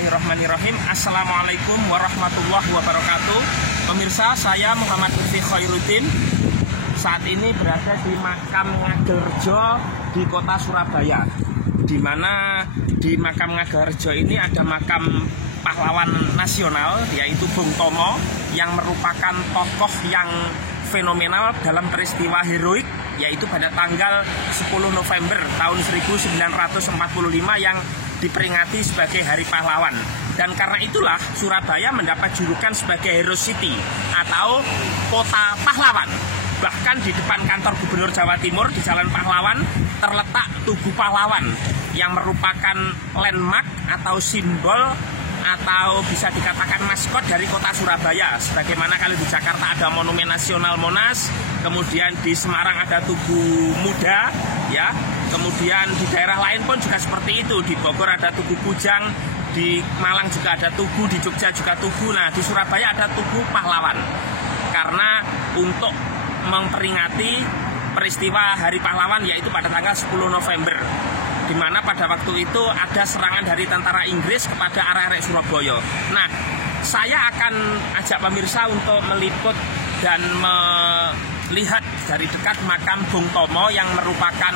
Bismillahirrahmanirrahim. Assalamualaikum warahmatullahi wabarakatuh. Pemirsa, saya Muhammad Lutfi Khairuddin. Saat ini berada di Makam Ngagerejo di kota Surabaya, di mana di Makam Ngagerejo ini ada makam pahlawan nasional, yaitu Bung Tomo, yang merupakan tokoh yang fenomenal dalam peristiwa heroik, yaitu pada tanggal 10 November tahun 1945 yang diperingati sebagai Hari Pahlawan. Dan karena itulah Surabaya mendapat julukan sebagai Hero City atau Kota Pahlawan. Bahkan di depan kantor Gubernur Jawa Timur di Jalan Pahlawan terletak Tugu Pahlawan yang merupakan landmark atau simbol atau bisa dikatakan maskot dari kota Surabaya. Sebagaimana kalau di Jakarta ada Monumen Nasional Monas, kemudian di Semarang ada Tugu Muda, ya. Kemudian di daerah lain pun juga seperti itu. Di Bogor ada Tugu Bujang, di Malang juga ada Tugu, di Jogja juga Tugu. Nah, di Surabaya ada Tugu Pahlawan. Karena untuk memperingati peristiwa Hari Pahlawan, yaitu pada tanggal 10 November, di mana pada waktu itu ada serangan dari tentara Inggris kepada arek-arek Surabaya. Nah, saya akan ajak pemirsa untuk meliput dan melihat dari dekat makam Bung Tomo yang merupakan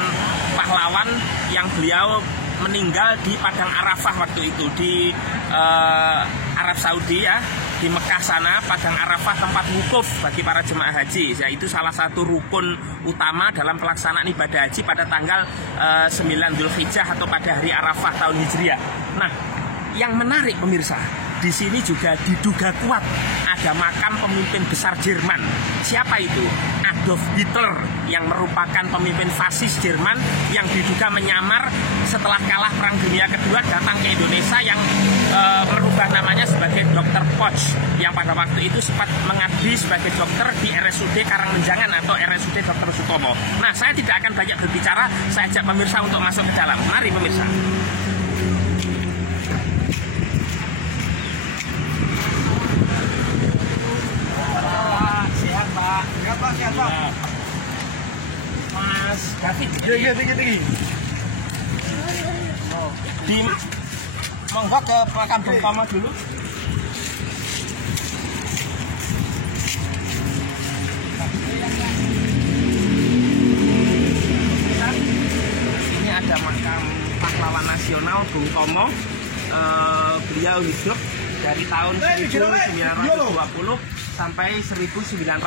pahlawan yang beliau meninggal di Padang Arafah waktu itu di Arab Saudi, ya, di Mekah sana. Padang Arafah tempat wukuf bagi para jemaah haji, yaitu salah satu rukun utama dalam pelaksanaan ibadah haji pada tanggal 9 Dzulhijjah atau pada hari Arafah tahun Hijriah. Nah, yang menarik pemirsa, di sini juga diduga kuat ada makam pemimpin besar Jerman. Siapa itu? Adolf Hitler, yang merupakan pemimpin fasis Jerman yang diduga menyamar setelah kalah Perang Dunia Kedua, datang ke Indonesia, yang merubah namanya sebagai Dr. Poch, yang pada waktu itu sempat mengabdi sebagai dokter di RSUD Karangmenjangan atau RSUD Dr. Sutomo. Nah, saya tidak akan banyak berbicara, saya ajak pemirsa untuk masuk ke dalam. Mari pemirsa. Sehat, Pak. Sehat, Pak. Sehat, Pak. Mas David. Iya, tinggi. Di monggo ke makam Bung Tomo dulu. Ini ada makam pahlawan nasional Bung Tomo. Beliau hidup dari tahun 1920 sampai 1981.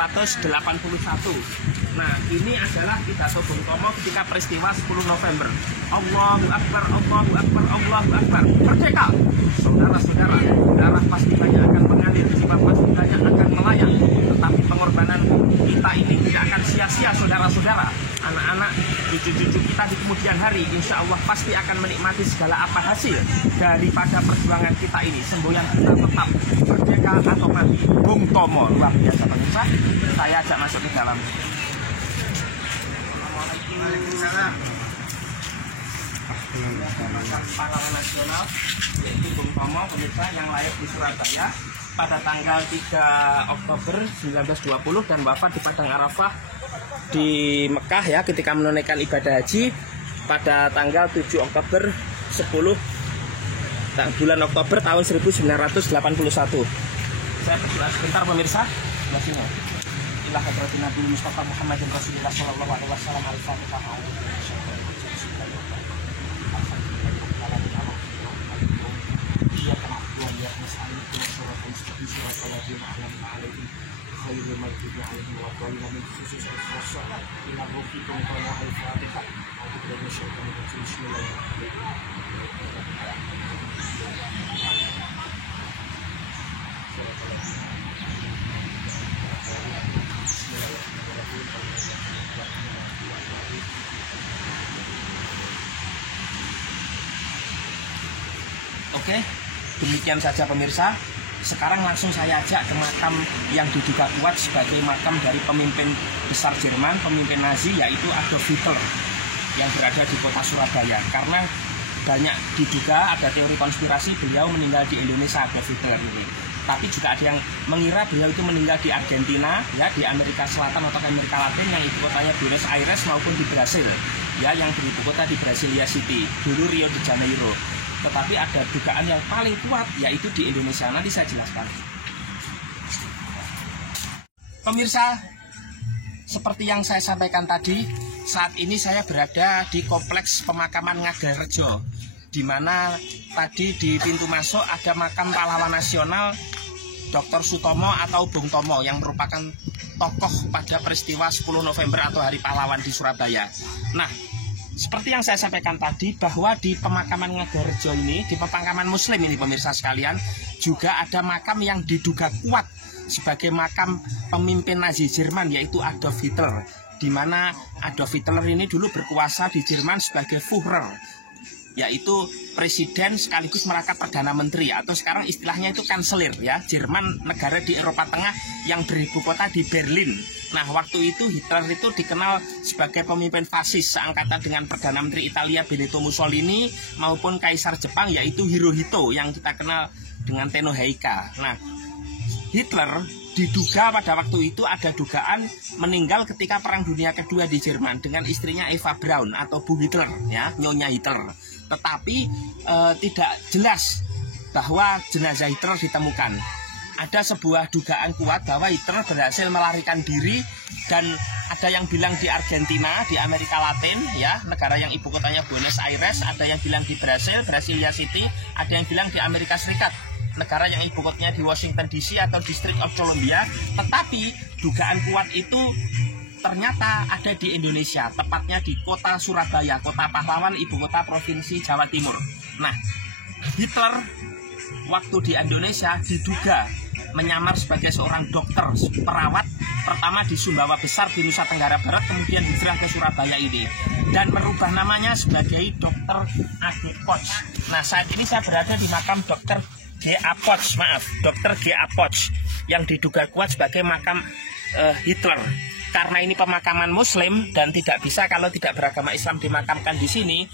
Nah, ini adalah pidato Bung Tomo ketika peristiwa 10 November. Allahu Akbar, Allahu Akbar, Allahu Akbar. Merdeka! Saudara-saudara, darah pasti banyak akan mengalir, jiwa pasti banyak akan melayang. Tetapi pengorbanan kita ini tidak akan sia-sia, saudara-saudara. Anak-anak, cucu-cucu kita di kemudian hari, insya Allah pasti akan menikmati segala apa hasil daripada perjuangan kita ini. Semboyan kita tetap merdeka atau mati. Bung Tomo, luar biasa pemirsa. Saya ajak masuk ke dalam. Waalaikumsalam. Pahlawan nasional yaitu Bung Tomo, pemirsa, yang lahir di Surabaya pada tanggal 3 Oktober 1920 dan wafat di Padang Arafah di Mekah, ya, ketika menunaikan ibadah haji pada tanggal 7 Oktober 10 bulan Oktober tahun 1981. Saya berdoa sebentar pemirsa. Masihnya. Ila hadratin Nabi Mustafa Muhammadin Rasulullah sallallahu alaihi wasallam al-Fatihah. Oke, demikian saja pemirsa. Sekarang langsung saya ajak ke makam yang diduga kuat sebagai makam dari pemimpin besar Jerman, pemimpin Nazi, yaitu Adolf Hitler, yang berada di kota Surabaya. Karena banyak diduga ada teori konspirasi beliau meninggal di Indonesia, Adolf Hitler ini. Tapi juga ada yang mengira beliau itu meninggal di Argentina, ya, di Amerika Selatan atau Amerika Latin, yang ibu kotanya Buenos Aires, maupun di Brasil. ya, yang beribu kota di Brasilia City, dulu Rio de Janeiro. Tetapi ada dugaan yang paling kuat, yaitu di Indonesia. Nanti saya jelaskan. Pemirsa, seperti yang saya sampaikan tadi, saat ini saya berada di kompleks pemakaman Ngagel-Rejo, di mana tadi di pintu masuk ada makam pahlawan nasional Dr. Sutomo atau Bung Tomo yang merupakan tokoh pada peristiwa 10 November atau Hari Pahlawan di Surabaya. Nah, seperti yang saya sampaikan tadi, bahwa di pemakaman Ngagel-Rejo ini, di pemakaman Muslim ini pemirsa sekalian, juga ada makam yang diduga kuat sebagai makam pemimpin Nazi Jerman, yaitu Adolf Hitler, di mana Adolf Hitler ini dulu berkuasa di Jerman sebagai Führer, yaitu presiden sekaligus merangkap perdana menteri, atau sekarang istilahnya itu kanselir, ya, Jerman, negara di Eropa Tengah yang beribu kota di Berlin. Nah, waktu itu Hitler itu dikenal sebagai pemimpin fasis seangkatan dengan perdana menteri Italia Benito Mussolini maupun kaisar Jepang yaitu Hirohito yang kita kenal dengan Tenno Heika. Nah, Hitler diduga pada waktu itu ada dugaan meninggal ketika Perang Dunia Kedua di Jerman dengan istrinya Eva Braun atau Bu Hitler, ya, Nyonya Hitler. Tetapi tidak jelas bahwa jenazah Hitler ditemukan. Ada sebuah dugaan kuat bahwa Hitler berhasil melarikan diri, dan ada yang bilang di Argentina, di Amerika Latin, ya, negara yang ibu kotanya Buenos Aires, ada yang bilang di Brasilia City, ada yang bilang di Amerika Serikat, negara yang ibu kotanya di Washington DC atau District of Columbia. Tetapi dugaan kuat itu ternyata ada di Indonesia, tepatnya di kota Surabaya, kota pahlawan, ibu kota provinsi Jawa Timur. Nah, Hitler waktu di Indonesia diduga menyamar sebagai seorang dokter perawat, pertama di Sumbawa Besar di Nusa Tenggara Barat, kemudian hijrah ke Surabaya ini, dan merubah namanya sebagai Dr. A.G. Poch. Nah, saat ini saya berada di makam Dr. G.A. Poch, Dr. G.A. Poch, yang diduga kuat sebagai makam Hitler. Karena ini pemakaman Muslim dan tidak bisa kalau tidak beragama Islam dimakamkan di sini,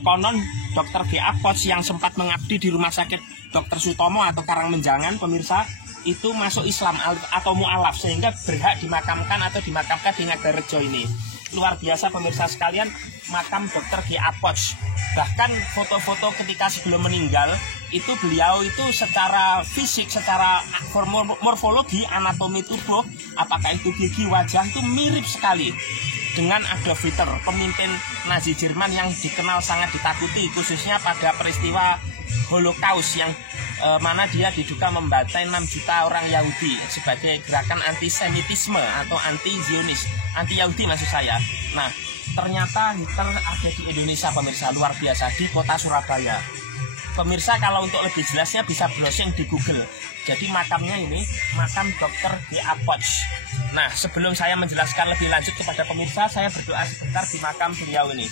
konon Dr. G.A. Poch yang sempat mengabdi di Rumah Sakit Dr. Sutomo atau Karangmenjangan, pemirsa, itu masuk Islam atau mu'alaf, sehingga berhak dimakamkan atau dimakamkan di Ngagel-Rejo ini. Luar biasa pemirsa sekalian, makam Dr. G.A. Poch. Bahkan foto-foto ketika sebelum meninggal, itu beliau itu secara fisik, secara morfologi, anatomi tubuh, apakah itu gigi, wajah, itu mirip sekali dengan Adolf Hitler, pemimpin Nazi Jerman yang dikenal sangat ditakuti, khususnya pada peristiwa Holocaust yang mana dia diduga membantai 6 juta orang Yahudi sebagai gerakan antisemitisme atau anti-Zionis, anti-Yahudi maksud saya. Nah, ternyata Hitler ada di Indonesia pemirsa, luar biasa, di kota Surabaya. Pemirsa kalau untuk lebih jelasnya bisa browsing di Google. Jadi makamnya ini makam Dr. G.A. Poch. Nah, sebelum saya menjelaskan lebih lanjut kepada pemirsa, saya berdoa sebentar di makam beliau ini.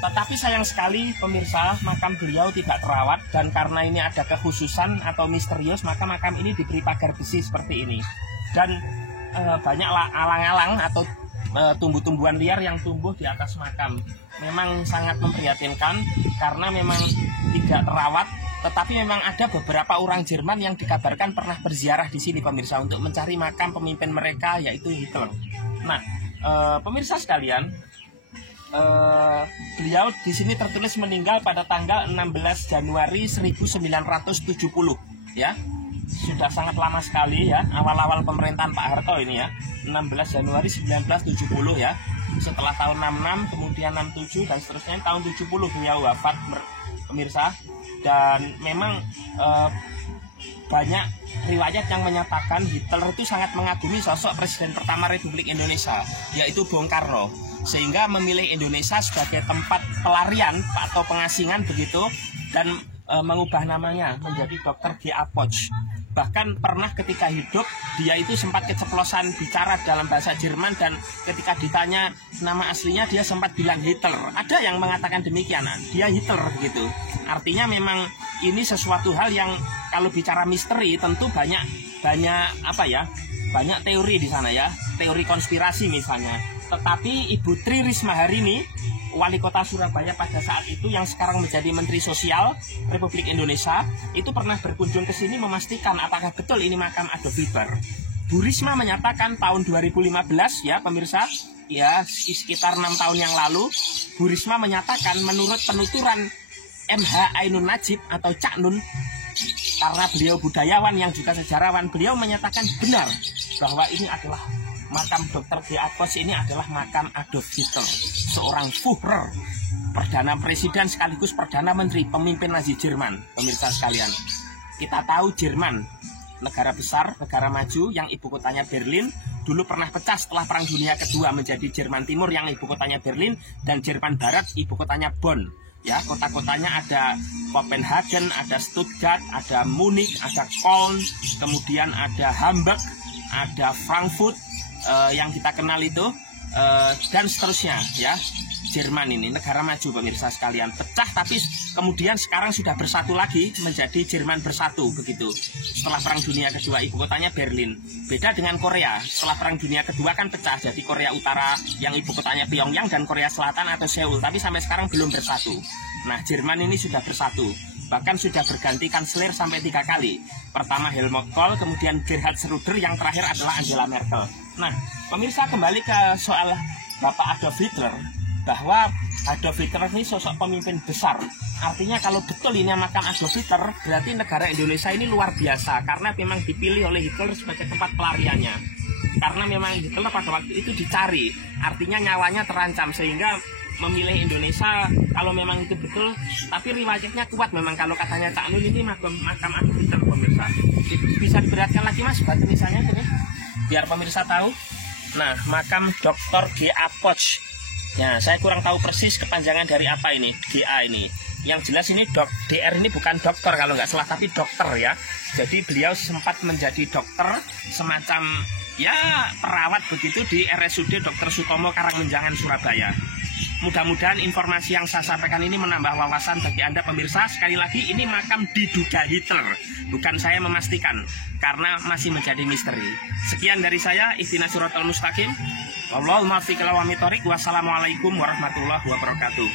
Tetapi sayang sekali pemirsa, makam beliau tidak terawat, dan karena ini ada kekhususan atau misterius, maka makam ini diberi pagar besi seperti ini. Dan banyak alang-alang atau tumbuh-tumbuhan liar yang tumbuh di atas makam. Memang sangat memprihatinkan karena memang tidak terawat. Tetapi memang ada beberapa orang Jerman yang dikabarkan pernah berziarah di sini pemirsa untuk mencari makam pemimpin mereka yaitu Hitler. Nah, pemirsa sekalian, beliau di sini tertulis meninggal pada tanggal 16 Januari 1970, ya. Sudah sangat lama sekali ya, awal-awal pemerintahan Pak Harto ini ya. 16 Januari 1970 ya. Setelah tahun 66, kemudian 67 dan seterusnya, tahun 70 beliau wafat pemirsa. Dan memang banyak riwayat yang menyatakan Hitler itu sangat mengagumi sosok presiden pertama Republik Indonesia, yaitu Bung Karno, sehingga memilih Indonesia sebagai tempat pelarian atau pengasingan begitu, dan mengubah namanya menjadi Dr. G.A. Poch. Bahkan pernah ketika hidup dia itu sempat keceplosan bicara dalam bahasa Jerman, dan ketika ditanya nama aslinya dia sempat bilang Hitler. Ada yang mengatakan demikian, dia Hitler gitu. Artinya memang ini sesuatu hal yang kalau bicara misteri tentu banyak teori di sana ya, teori konspirasi misalnya. Tetapi Ibu Tri Risma hari ini, Wali Kota Surabaya pada saat itu yang sekarang menjadi Menteri Sosial Republik Indonesia, itu pernah berkunjung ke sini memastikan apakah betul ini makam Adolf Hitler. Bu Risma menyatakan tahun 2015 ya pemirsa, ya sekitar 6 tahun yang lalu, Bu Risma menyatakan menurut penuturan MH Ainun Najib atau Cak Nun, karena beliau budayawan yang juga sejarawan, beliau menyatakan benar bahwa ini adalah makam Dr. G. Apotz, ini adalah makam Adolf Hitler, seorang Führer, Perdana Presiden sekaligus Perdana Menteri, pemimpin Nazi Jerman. Pemirsa sekalian, kita tahu Jerman, negara besar, negara maju yang ibu kotanya Berlin, dulu pernah pecah setelah Perang Dunia Kedua menjadi Jerman Timur yang ibu kotanya Berlin, dan Jerman Barat ibu kotanya Bonn. Ya, kota-kotanya ada Copenhagen, ada Stuttgart, ada Munich, ada Köln, kemudian ada Hamburg, ada Frankfurt, yang kita kenal itu, dan seterusnya ya. Jerman ini negara maju pemirsa sekalian, pecah tapi kemudian sekarang sudah bersatu lagi menjadi Jerman bersatu begitu. Setelah Perang Dunia Kedua ibu kotanya Berlin. Beda dengan Korea, setelah Perang Dunia Kedua kan pecah jadi Korea Utara yang ibu kotanya Pyongyang dan Korea Selatan atau Seoul, tapi sampai sekarang belum bersatu. Nah, Jerman ini sudah bersatu. Bahkan sudah berganti kanselir sampai 3 kali. Pertama Helmut Kohl, kemudian Gerhard Schröder, yang terakhir adalah Angela Merkel. Nah, pemirsa, kembali ke soal Bapak Adolf Hitler, bahwa Adolf Hitler ini sosok pemimpin besar. Artinya kalau betul ini makam Adolf Hitler, berarti negara Indonesia ini luar biasa, karena memang dipilih oleh Hitler sebagai tempat pelariannya. Karena memang Hitler pada waktu itu dicari, artinya nyawanya terancam, sehingga memilih Indonesia kalau memang itu betul. Tapi riwayatnya kuat memang kalau katanya Cak Nun ini makam Adolf Hitler pemirsa. Bisa diperlihatkan lagi Mas batu misalnya ini, biar pemirsa tahu. Nah, makam Dr. G. Apotz. Ya, saya kurang tahu persis kepanjangan dari apa ini, GA ini. Yang jelas ini DR ini bukan dokter kalau nggak salah, tapi dokter ya. Jadi beliau sempat menjadi dokter, semacam ya perawat begitu di RSUD Dr. Sutomo Karangmenjangan Surabaya. Mudah-mudahan informasi yang saya sampaikan ini menambah wawasan bagi Anda pemirsa. Sekali lagi, ini makam diduga Hitler, bukan saya memastikan, karena masih menjadi misteri. Sekian dari saya, Ihdinas Shiratal Mustaqim. Wassalamualaikum warahmatullahi wabarakatuh.